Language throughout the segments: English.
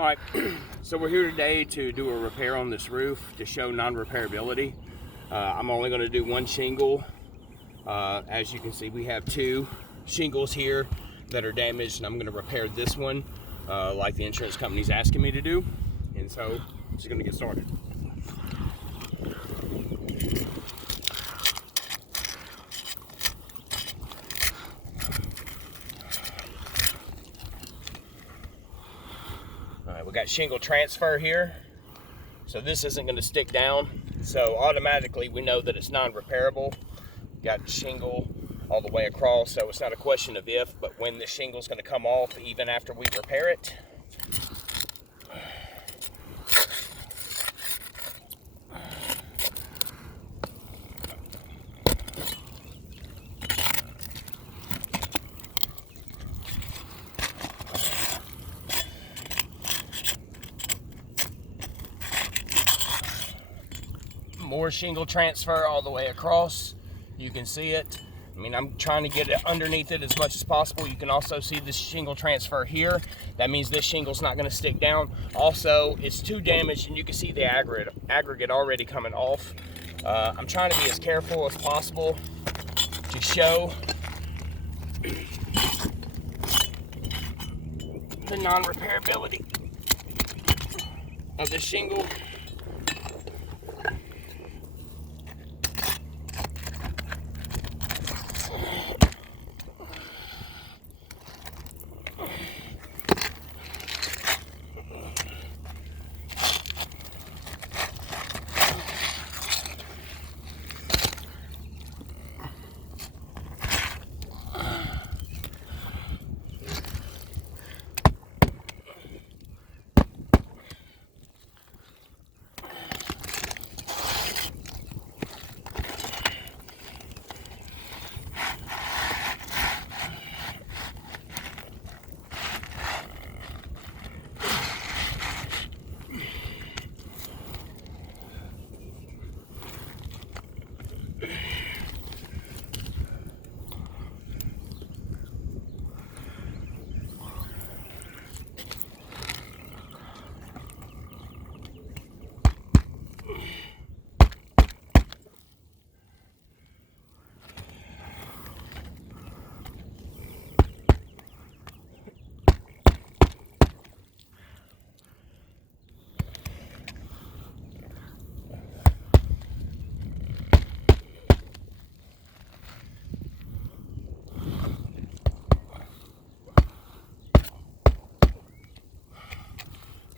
All right, so we're here today to do a repair on this roof to show non-repairability. I'm only going to do one shingle. As you can see, we have two shingles here that are damaged, and I'm going to repair this one like the insurance company's asking me to do. And so, just going to get started. All right, we got shingle transfer here. So this isn't going to stick down. So automatically we know that it's non-repairable. Got shingle all the way across, so it's not a question of if, but when the shingle's going to come off even after we repair it. More shingle transfer all the way across. You can see it. I mean, I'm trying to get it underneath it as much as possible. You can also see this shingle transfer here. That means this shingle's not going to stick down. Also, it's too damaged, and you can see the aggregate already coming off. I'm trying to be as careful as possible to show the non-repairability of this shingle.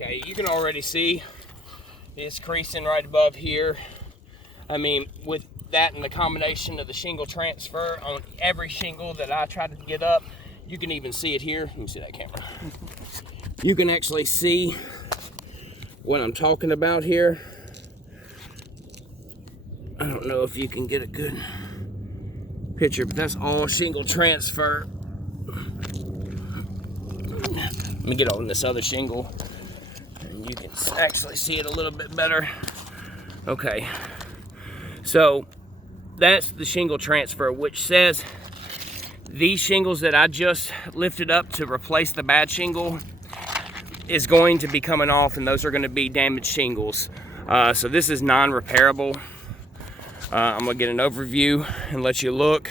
Okay, you can already see it's creasing right above here. I mean, with that and the combination of the shingle transfer on every shingle that I try to get up, you can even see it here. Let me see that camera. You can actually see what I'm talking about here. I don't know if you can get a good picture, but that's all shingle transfer. Let me get on this other shingle. You can actually see it a little bit better. Okay, so that's the shingle transfer, which says these shingles that I just lifted up to replace the bad shingle is going to be coming off, and those are going to be damaged shingles. So this is non-repairable. I'm gonna get an overview and let you look.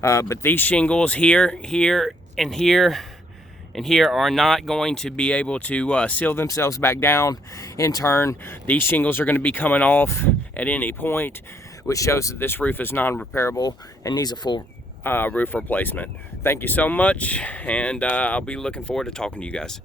But these shingles here, and here are not going to be able to seal themselves back down. In turn, these shingles are going to be coming off at any point, which shows that this roof is non-repairable and needs a full roof replacement. Thank you so much, and I'll be looking forward to talking to you guys.